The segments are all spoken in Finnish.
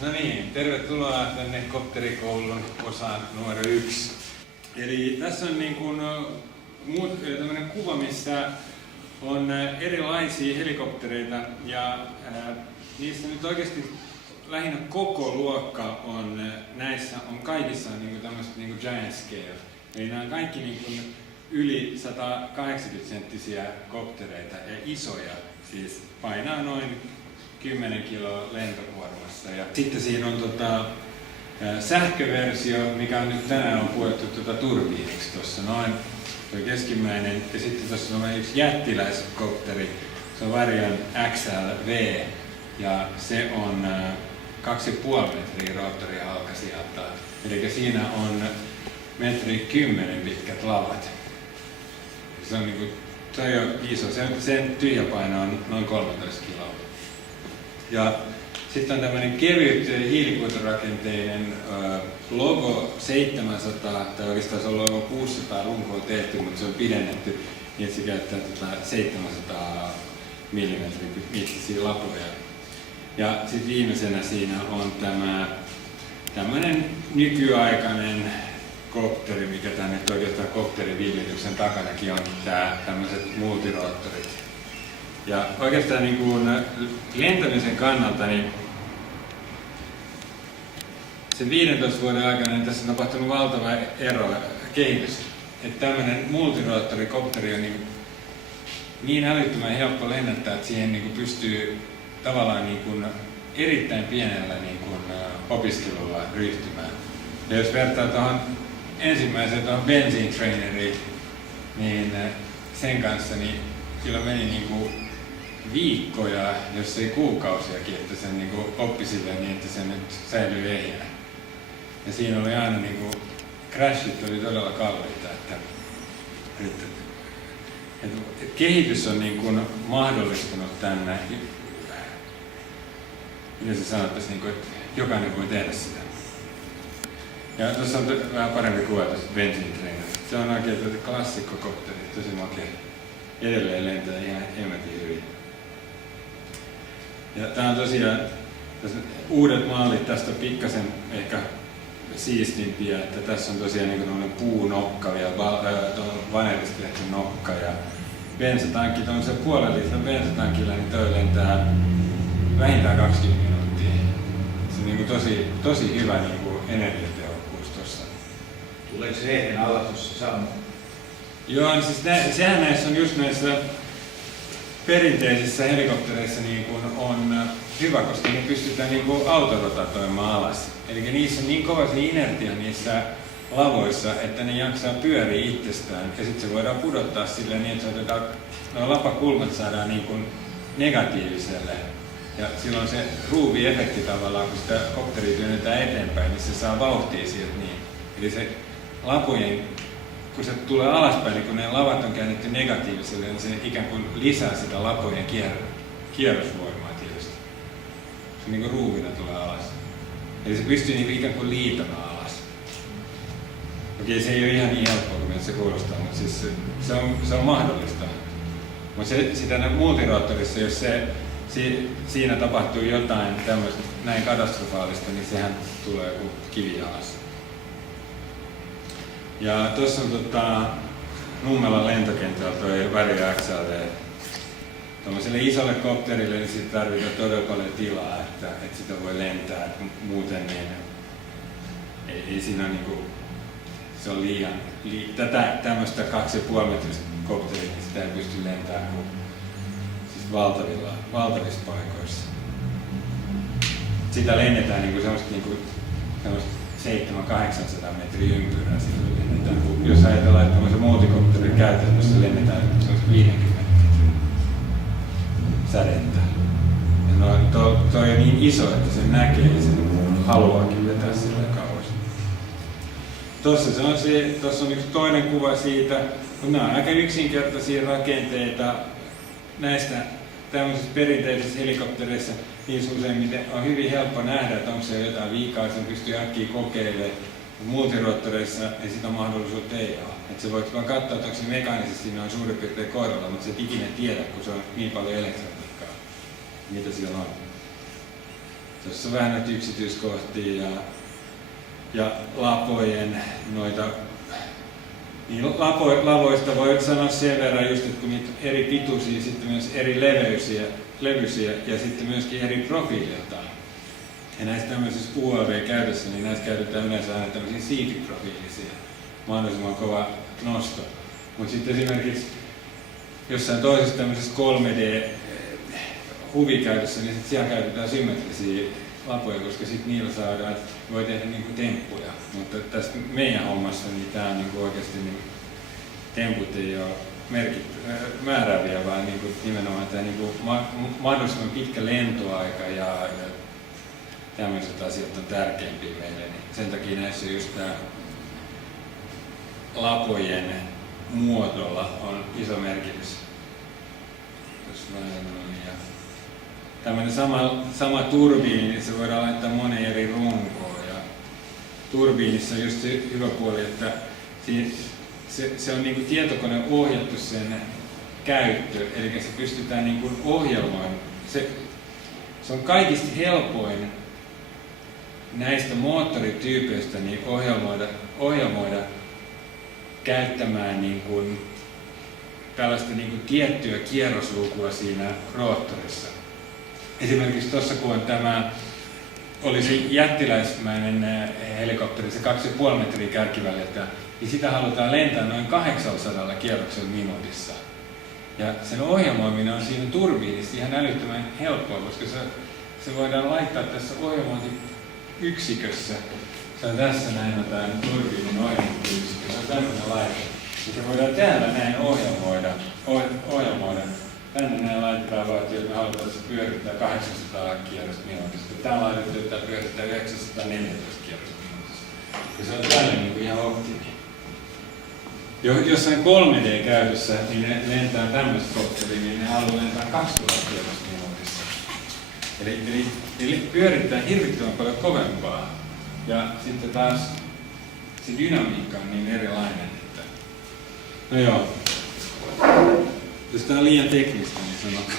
No niin, tervetuloa tänne kopterikoulun osaan numero 1. Eli tässä on niin kuin tämmöinen kuva, missä on erilaisia helikoptereita ja niistä nyt oikeasti lähinnä koko luokka on näissä on kaikissa niin kuin tämmöiset niin kuin giant scale. Eli nämä on kaikki niin kuin yli 180 senttisiä koptereita ja isoja, siis painaa noin 10 kiloa lentokuormassa. Ja sitten siinä on sähköversio, mikä on nyt tänään on puettu turbiiniksi tuossa noin, tuo keskimmäinen. Ja sitten tuossa on yksi jättiläiskopteri, se on Varian XLV ja se on 2,5 metriä roottorihalkasijalta. Eli siinä on 1,10 metriä pitkät lavat. Se on, niinku, se on jo iso, sen tyhjäpaino on noin 13 kiloa. Ja sitten on tämmöinen kevyt hiilikuiturakenteinen Logo 700, tai oikeastaan se on Logo 600 runkoa tehty, mutta se on pidennetty niin, että se käyttää 700 mm mittaisia lapoja. Ja sitten viimeisenä siinä on tämmöinen nykyaikainen kopteri, mikä tämä nyt oikeastaan kopteriviljityksen takanakin on, tämmöiset multiroottorit. Ja oikeastaan niin kuin lentämisen kannalta, niin sen 15 vuoden aikana niin tässä on tapahtunut valtava kehitys. Että tämmöinen multiroottorikopteri on niin älyttömän helppo lennättää, että siihen niin kuin pystyy tavallaan niin kuin erittäin pienellä niin kuin opiskelulla ryhtymään. Ja jos vertaa tuohon ensimmäiseen tuohon bensiintraineriin, niin sen kanssa niin kyllä meni niin kuin viikkoja, jos ei kuukausiakin, että sen niin kuin oppi silleen niin, että se nyt säilyy ehjänä. Ja siinä oli aina niin kuin, crashit oli todella kalliita, että kehitys on niin kuin mahdollistunut tänne. Miten se sanottaisiin, niin kuin, että jokainen voi tehdä sitä. Ja tuossa on vähän parempi kuva tuosta bensiintraineri. Se on oikein klassikkokopteri, tosi makea. Edelleen lentää ihan hemmetin hyvin. Ja tää on tosiaan, uudet maalit tästä on pikkasen ehkä siistimpiä, että tässä on tosiaan niin kuin puunokka vielä, vanerista tehty nokka ja bensatankki, tuollaisen puolen litran bensatankilla, niin toi lentää vähintään 20 minuuttia. Se on niin kuin tosi hyvä niin kuin energiatehokkuus tuossa. Tuleeko se ehden alla tuossa sauna? Joo, niin siis sehän näissä on just näissä perinteisissä helikoptereissa niin kuin on hyvä, koska ne pystytään niin kuin autorotatoimaan alas. Eli niissä on niin kova se inertia niissä lavoissa, että ne jaksaa pyöriä itsestään. Ja sitten se voidaan pudottaa silleen niin, että nuo lapakulmat saadaan niin kuin negatiiviselle. Ja silloin se ruuvi-efekti tavallaan, kun sitä kopteria työnnetään eteenpäin, niin se saa vauhtia sieltä niin. Eli se lapujen, kun se tulee alaspäin, niin kun ne lavat on käännetty negatiiviselle, niin se ikään kuin lisää sitä lapojen kierrosvoimaa tietysti. Se niin kuin ruuvina tulee alas. Eli se pystyy niin ikään kuin liitämään alas. Okei, se ei ole ihan niin helppoa kuin se kuulostaa, mutta siis se on mahdollista. Mutta sitä multiroottorissa, jos siinä tapahtuu jotain tämmöistä näin katastrofaalista, niin sehän tulee joku kivi alas. Ja tuossa on Nummelan lentokentällä tuo Varian XLV. Tuollaiselle isolle kopterille niin siitä tarvitaan todella paljon tilaa, että sitä voi lentää. Muuten niin ei siinä ole niinku, se on liian tämmöistä 2,5 metristä kopteria, niin sitä ei pysty lentämään kuin siis valtavissa paikoissa. Sitä lennetään niinku semmoista 700-800 metriä ympyrää sillä lennetään. Jos ajatellaan, että tämmöisen multikopterin käytännössä lennetään 50 metriä sädettä. Ja toi on niin iso, että se näkee ja se haluaakin vetää sillä kauas. Tuossa on yksi toinen kuva siitä, mutta nämä on aika yksinkertaisia rakenteita näistä tämmöisissä perinteisissä helikoptereissa. Niin useimmiten on hyvin helppo nähdä, että onko se jotain vikaa, sen pystyy äkkiä kokeilemaan. Multiroottoreissa ei sitä mahdollisuutta ei ole. Että sä voit vaan katsoa, että onko se mekaanisesti noin suurin piirtein kohdalla, mutta sä et ikinä tiedä, kun se on niin paljon elektroniikkaa, mitä siellä on. Tuossa on vähän noita yksityiskohtia ja lapojen noita. Niin lavoista voi sanoa sen verran just, että kun niitä eri pituisia, sitten myös eri levyisiä ja sitten myöskin eri profiililtaan. Ja näissä tämmöisissä UAV-käytössä, niin näissä käytetään yleensä aina tämmöisiä siipiprofiilisia, mahdollisimman kova nosto. Mutta sitten esimerkiksi jossain toisessa tämmöisessä 3D-huvikäytössä, niin sitten siellä käytetään symmetrisiä lapoja, koska sitten niillä saadaan, voi tehdä niinku temppuja. Mutta tässä meidän hommassa niin tämä on niinku oikeasti niin, temput ei ole määrääviä, vaan niinku nimenomaan tämä niinku mahdollisimman pitkä lentoaika ja tämmöiset asiat on tärkeimpiä meille. Niin sen takia näissä just tämä lapojen muodolla on iso merkitys. Ja tämmöinen sama turbiini, niin se voidaan laittaa moneen eri runkoon. Ja turbiinissa on just se hyvä puoli, että se on niinku tietokone ohjattu sen käyttö, eli se pystytään niinku ohjelmoimaan. Se on kaikista helpoin näistä moottorityypeistä niin ohjelmoida käyttämään niin kuin tällaista niin kuin tiettyä kierroslukua siinä roottorissa. Esimerkiksi tuossa kun on tämä oli se jättiläismäinen helikopteri, se 2,5 metriä kärkiväliltä, niin sitä halutaan lentää noin 800 kierroksella minuutissa. Ja sen ohjelmoiminen on siinä turbiinissa ihan älyttömän helppoa, koska se voidaan laittaa tässä ohjelmointiyksikössä. Se on tässä näin on tämä turbiinin ohjelmointiyksikkö, se on tämmöinen laite. Ja se voidaan täällä näin ohjelmoida. Tänne näin laitetaan vaan, että jos me halutaan, että se pyörittää 800 kierrosta minuutista. Tää on laitettu, että tämä pyörittää 914 kierrosta minuutista. Ja se on täällä niin kuin ihan optimi. Jossain 3D-käytössä, niin ne lentää tämmöistä kopteria, niin ne haluaa lentää 2000 kierrosta minuutissa. Eli pyörittää hirvittävän paljon kovempaa. Ja sitten taas se dynamiikka on niin erilainen, että... No joo. Jos tää on liian teknistä, niin sanotaan.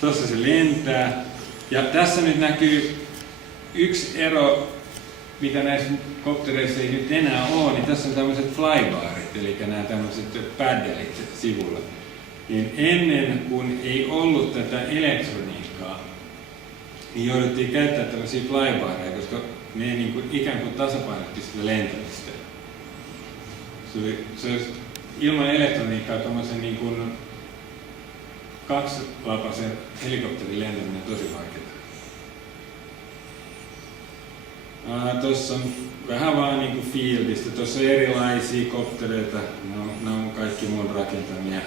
Tossa se lentää. Ja tässä nyt näkyy yksi ero, mitä näissä koptereissa ei nyt enää ole, niin tässä on tämmöiset flybaarit, eli nämä tämmöiset paddelit sivulla. Niin ennen kuin ei ollut tätä elektroniikkaa, niin jouduttiin käyttää tämmöisiä flybaareja, koska ne niin kuin ikään kuin tasapainotti sitä lentämistä. Se olisi ilman elektroniikkaa tommosen niin kuin kaksilapaisen helikopterin lentäminen tosi vaikeaa. Tuossa on vähän vaan niin kuin fiildistä. Tuossa on erilaisia koptereita. Ne on kaikki mun rakentamia.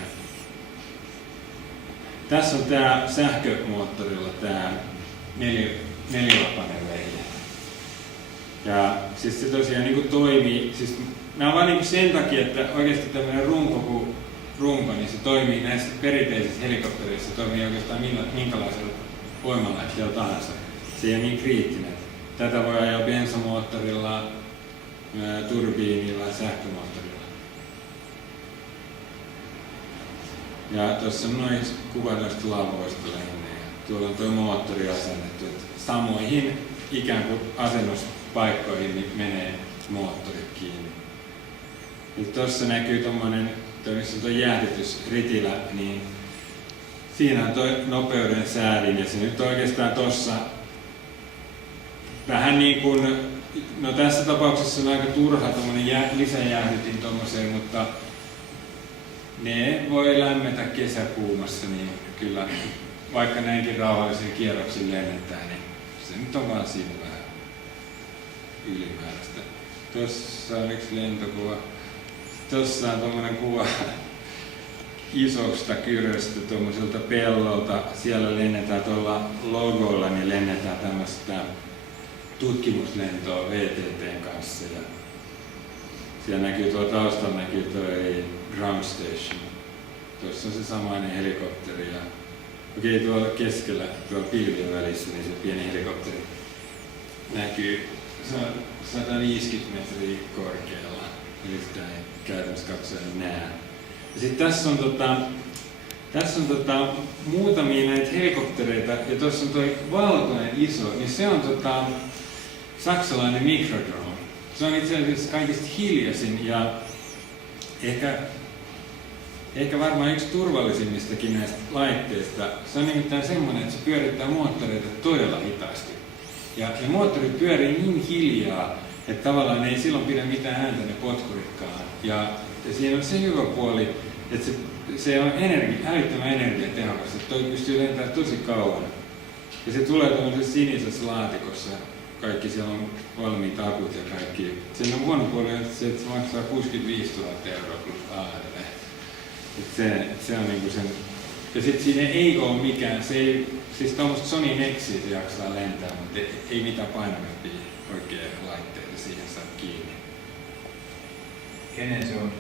Tässä on tää sähkömoottorilla tää nelilapainen vehje. Ja siis se tosiaan niin kuin toimii. Siis nämä on vaan niin kuin sen takia, että oikeasti tämmöinen runko, niin se toimii näissä perinteisissä helikoptereissa, se toimii oikeastaan minkälaisella voimanlähteellä tahansa. Se ei ole niin kriittinen. Tätä voi ajaa bensamoottorilla, turbiinilla ja sähkömoottorilla. Ja tuossa on noin kuva noista lavoista lähinnä. Tuolla on tuo moottori asennettu. Samoihin ikään kuin asennuspaikkoihin niin menee moottorit kiinni. Tuossa näkyy tuommoinen, missä on tuo jäähdytysritilä, niin siinä on tuo nopeuden säädin ja se nyt oikeastaan tuossa vähän niin kuin, no tässä tapauksessa on aika turha tuommoinen lisäjäähdytin tuommoiseen, mutta ne voi lämmetä kesäkuumassa, niin kyllä vaikka näinkin rauhallisen kierroksen lennetään, niin se nyt on vaan siinä vähän ylimääräistä. Tuossa on yksi lentokuva. Tuossa on tuommoinen kuva isosta kyröstä tuommoiselta pellolta. Siellä lennetään tuolla logolla, niin lennetään tämmöistä tutkimuslentoa VTT:n kanssa. Ja siellä näkyy tuolla taustalla näkyy toi ground station. Tuossa on se samainen helikopteri. Ja okei, tuolla keskellä, tuolla pilvien välissä, niin se pieni helikopteri näkyy. Se on 150 metriä korkealla. Eli sitä ei käytännössä katsoen näe. Ja sitten tässä on tässä on muutamia näitä helikoptereita ja tuossa on toi valkoinen iso, niin se on saksalainen Microdrone. Se on itse asiassa kaikista hiljaisin ja ehkä varmaan yksi turvallisimmistakin näistä laitteista. Se on nimittäin semmoinen, että se pyörittää moottoreita todella hitaasti. Ja ne moottorit pyörii niin hiljaa, että tavallaan ne ei silloin pidä mitään ääntä ne potkuritkaan. Ja siinä on se hyvä puoli, että se on älyttömän energiatehokas, että toi pystyy lentämään tosi kauan. Ja se tulee tämmöisessä sinisessä laatikossa. Kaikki siellä on valmiit akut ja kaikki. Sen on huono puoli, että se maksaa 65 000 € plus ARV. Se on niinku sen. Ja sitten siinä ei ole mikään, siis tuommoista Sony Nexia se jaksaa lentää, mutta ei mitään painavampia oikein laitteita siihen saa kiinni. Kenen se on?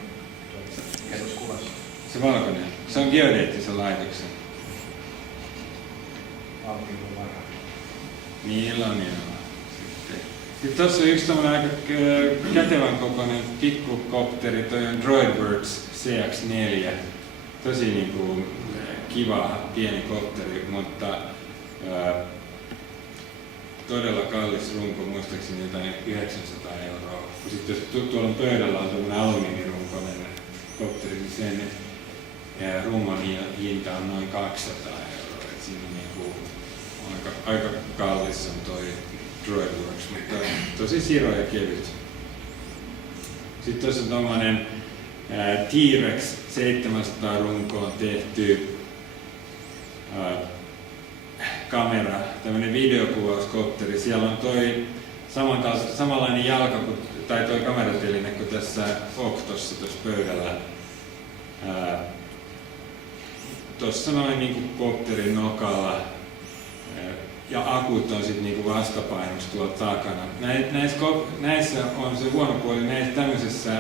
Kerros kuvassa. Se valkoinen. Se on geodeettisen laitoksen. Valtion vara. Niillä on joo. Sitten tuossa on yksi tommonen aika kätevän kokoinen pikkukopteri, toi on Droidworks CX-4. Tosi niinku kiva pieni kopteri, mutta todella kallis runko, muistaakseni jotain 900 €. Sitten jos tuolla pöydällä on tämmöinen alumiinirunkoinen kopteri, niin sen rungon hinta on noin 200 €. Et siinä on niinku aika kallis on toi Droidworks, mutta tosi siro ja kevyt. Sitten tuossa on tommonen T-Rex 700 runkoon tehty kamera, tämmönen videokuvauskopteri. Siellä on toi samanlainen jalka tai toi kamerateline kuin tässä Octossa tuossa pöydällä. Tuossa noin niinku kopterin nokalla. Ja akut on sitten niinku vastapainossa tuolla takana. Näissä on se huono puoli, näissä tämmöisessä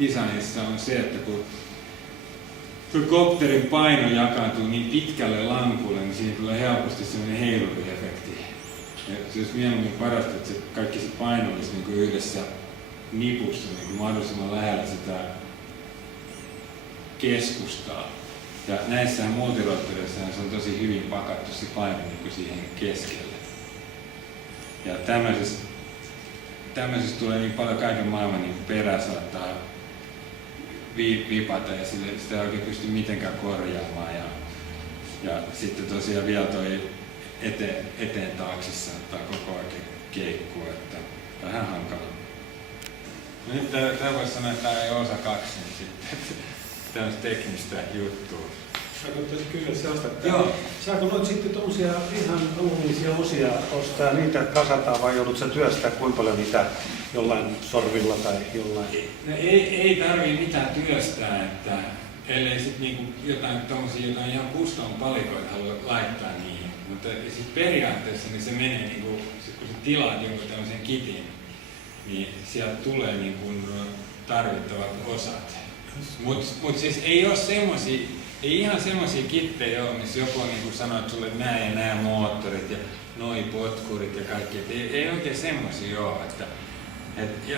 designissa on se, että kun tuo kopterin paino jakaantuu niin pitkälle lankulle, niin siinä tulee helposti sellainen heiluriefekti. Ja se olisi mieluummin parasta, että se kaikki se paino olisi niinku yhdessä nipussa niinku mahdollisimman lähellä sitä keskustaa. Ja näissähän multiroottoreissahan se on tosi hyvin pakattu se paino niin siihen keskelle. Ja tämmöisessä tulee niin paljon kaiken maailman niin perä saattaa vipata ja sitä ei oikein pysty mitenkään korjaamaan. Ja sitten tosiaan vielä toi eteen taakse saattaa koko ajan keikkua, että vähän hankala. No nyt tää voisi sanoa, että tää ei osa 2, niin sitten tämmöistä teknistä juttua. Saako kyllä sellaista? Joo. Saako noita sitten tuollaisia ihan alueellisia osia ostaa, niitä kasataan vai joudut sä työstää kuinka paljon niitä jollain sorvilla tai jollain? No ei tarvii mitään työstää, että ellei sitten niinku jotain ihan custom palikoita halua laittaa niihin. Mutta sit periaatteessa niin se menee niinku, kun sä tilaat jonkun tämmöisen kitin, niin sieltä tulee niinku tarvittavat osat. Mut siis ei oo semmosia, ei ihan semmosia kittejä oo, missä joku on niinku sanoo, että sulle nää ja nää moottorit ja noi potkurit ja kaikki. Ei oikein semmosia oo. Ja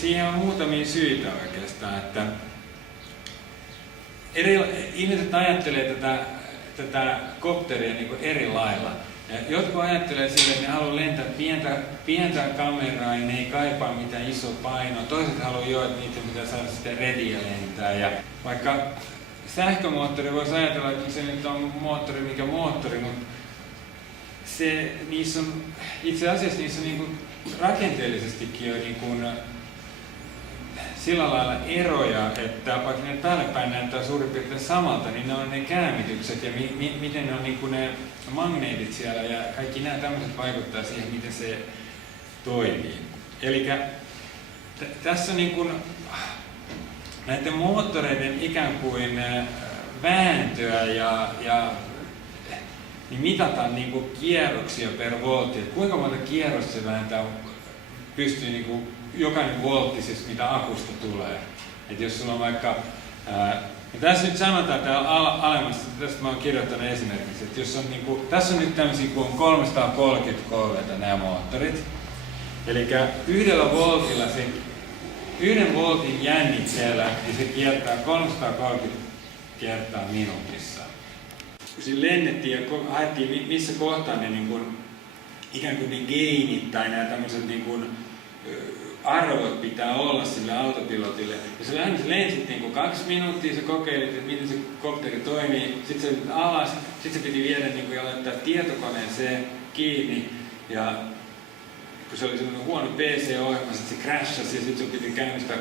siihen on muutamia syitä oikeastaan, että ihmiset ajattelee tätä kopteria niinku eri lailla. Ja jotkut ajattelee sille, että ne haluaa lentää pientä kameraa ja ne ei kaipaa mitään isoa painoa. Toiset haluaa jo, että niiden pitää saada sitä rediä lentää. Ja vaikka sähkömoottori voisi ajatella, että se nyt on moottori mikä moottori, mutta itse asiassa niissä on niinku rakenteellisestikin jo niinku sillä lailla eroja, että vaikka ne päälle päin näyttää suurin piirtein samalta, niin ne on ne käämitykset ja miten ne on niinku ne magneetit siellä ja kaikki nämä tämmöiset vaikuttaa siihen, miten se toimii. Eli tässä on niinku näiden moottoreiden ikään kuin vääntöä ja niin mitataan niinku kierroksia per voltti, että kuinka monta kierrosta se vääntää pystyy niinku jokainen voltti, siis mitä akusta tulee. Et jos sulla on vaikka, tässä nyt sanotaan täällä alemmassa, tästä mä oon kirjoittanut esimerkiksi, että jos on niinku, tässä on nyt tämmöisiä kuin 330 kV nämä moottorit. Eli yhdellä voltilla se, 1 voltin jännitteellä, niin se kiertää 330 kertaa minuutissa. kun siinä lennettiin ja haettiin missä kohtaa ne niin kuin, ikään kuin ne geinit tai nämä tämmöiset niin kuin, arvot pitää olla sille autopilotille. Ja se lensit niin kuin 2 minuuttia, sä kokeilit, että miten se kopteri toimii, sitten se alas, sitten se piti viedä niin kuin, ja laittaa tietokoneeseen kiinni. Ja kun se oli semmoinen huono PC-ohjelma, sitten se crashasi ja sitten sun piti käynnistää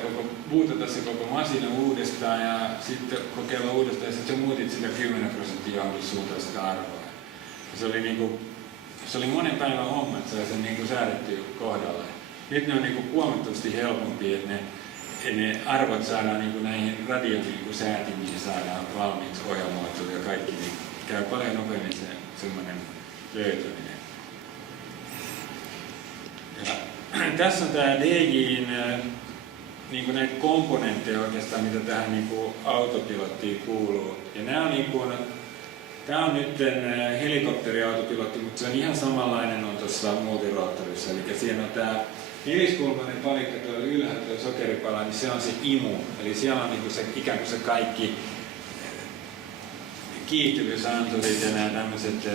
bootata se koko masina uudestaan ja sitten kokeilla uudestaan ja sitten sä muutit sitä 10% johonkin suuntaan sitä arvoa. Ja se oli, niinku, se oli monen päivän homma, että sai sen niinku säädettyä kohdalleen. Nyt ne on niinku huomattavasti helpompia, että ne arvot saadaan niinku näihin radion niinku säätimiin saadaan valmiiksi ohjelmoitua ja kaikki niin käy paljon nopeammin se semmoinen löytäminen. Ja, tässä on tämä DJ:n niin näitä komponentteja oikeastaan, mitä tähän niin autopilottiin kuuluu. Ja nämä on, tämä on nyt helikopteriautopilotti, mutta se on ihan samanlainen on tuossa multiroottorissa. Eli siinä on tämä neliskulmainen palikka tuolla ylhäällä, tuolla sokeripala, niin se on se imu. Eli siellä on niin se, ikään kuin se kaikki kiihtyvyysanturit ja nämä tämmöiset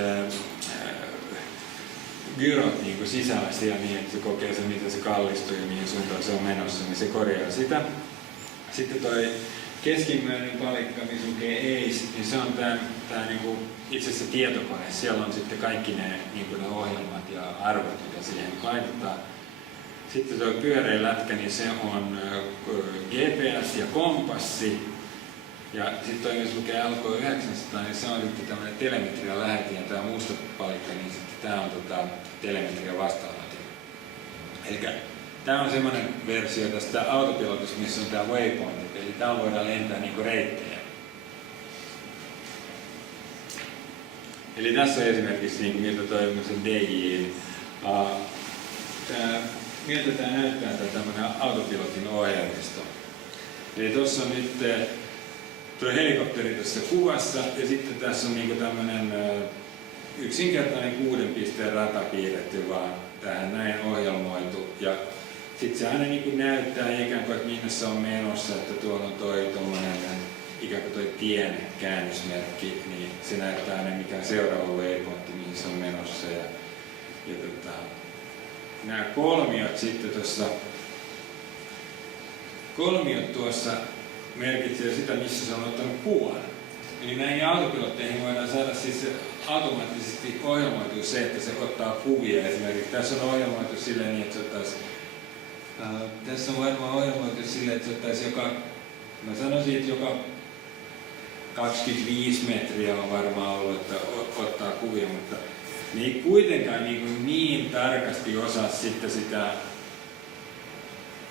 gyrot niin sisällä siellä niin, että se kokee sen, miten se kallistuu ja mihin suuntaan se on menossa, niin se korjaa sitä. Sitten toi keskimmäinen palikka, missä lukee ACE, niin se on tää niin itse asiassa tietokone. Siellä on sitten kaikki ne ohjelmat ja arvot, mitä siihen laitetaan. Sitten tuo pyöreä lätkä, niin se on GPS ja kompassi. Ja sitten toi, jos lukee LK900, niin se on sitten tämmöinen telemetria lähetin ja tämä musta palikka, niin sitten tämä on telemetria vastaanotin. Eli tämä on semmoinen versio tästä autopilotista, missä on tämä waypoint, eli täällä voidaan lentää niinku reittejä. Eli tässä on esimerkiksi niinku, miltä toi DJ. Miltä tämä näyttää tämmöinen autopilotin ohjelmisto. Eli tuossa on nyt tuo helikopteri tässä kuvassa ja sitten tässä on niinku tämmöinen yksinkertainen 6 pisteen rata piirretty vaan tähän näin ohjelmoitu. Ja sitten se aina niinku näyttää ikään kuin, että minne se on menossa, että tuolla on toi tommonen ikään kuin toi tien käännösmerkki, niin se näyttää aina mikä on seuraava waypointti, mihin se on menossa. Ja nämä kolmiot sitten tuossa, kolmiot tuossa merkitsee sitä, missä se on ottanut kuvan. Eli näihin autopilotteihin voidaan saada siis automaattisesti ohjelmoitua se, että se ottaa kuvia. Esimerkiksi tässä on ohjelmoitu silleen niin, että se ottaisi, tässä on varmaan ohjelmoitu silleen, että se ottaisi mä sanoisin, että joka 25 metriä on varmaan ollut, että ottaa kuvia, mutta ne ei kuitenkaan niin tarkasti osaa sitten sitä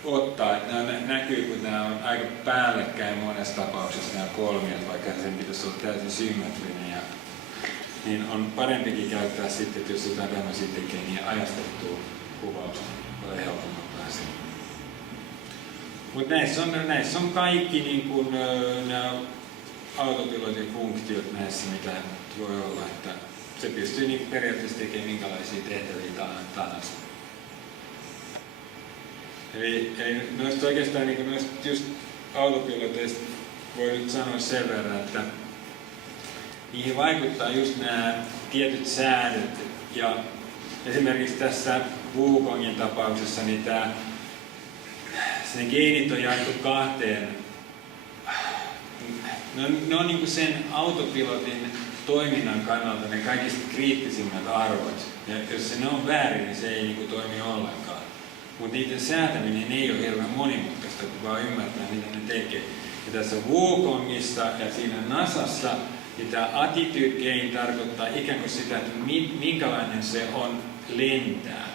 ottaa, että nämä näkyy, kun nämä on aika päällekkäin monessa tapauksessa nämä kolmiot, vaikka sen pitäisi olla täysin symmetrinen. Niin on parempikin käyttää sitten, että jos jotain tämmöisiä tekee, niin ajastettua kuvausta paljon helpommin pääsee. Mutta näissä on kaikki niin kun, nämä autopilotin funktiot näissä, mitä voi olla, että se pystyy niin periaatteessa tekemään minkälaisia tehtäviä tahansa. Eli noista oikeastaan niin noista just autopiloteista voi nyt sanoa sen verran, että niihin vaikuttaa just nämä tietyt säädöt. Ja esimerkiksi tässä Wukongin tapauksessa niin sen geenit on jaettu 2. Ne on niin sen autopilotin toiminnan kannalta ne kaikista kriittisimmät arvot. Ja jos ne on väärin, niin se ei niin toimi ollenkaan. Mutta niiden säätäminen ei ole hirveän monimutkaista, kun vaan ymmärtää, mitä ne tekee. Ja tässä Wukongissa ja siinä NASAssa niin tämä attitude gain tarkoittaa ikään kuin sitä, että minkälainen se on lentää.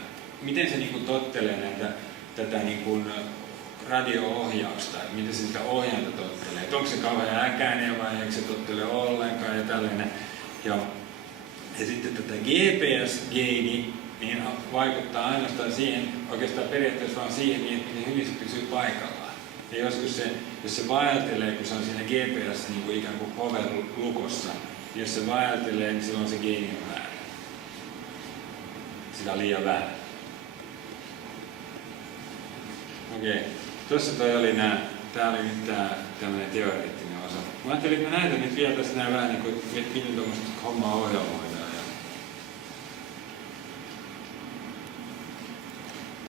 Miten se niin tottelee tätä niin radio-ohjausta, että miten se sitä ohjainta tottelee. Että onko se kauhean äkäinen vai eikö se tottele ollenkaan ja tällainen. Ja sitten tätä GPS-gaini niin vaikuttaa ainoastaan siihen, oikeastaan periaatteessa vaan siihen, miten hyvin se pysyy paikallaan. Ja joskus se, jos se vaeltelee, kun se on siinä GPS niin kuin ikään kuin hover-lukossa, niin jos se vaeltelee, niin silloin se gaini on väärä. Sitä on liian vähän. Okei. Tuossa toi oli nämä tää oli nyt tää tämmönen teoreettinen osa. Mä ajattelin, että me näitä nyt vietäisiin näin vähän niin kuin, miten tuommoista hommaa ohjelmoida.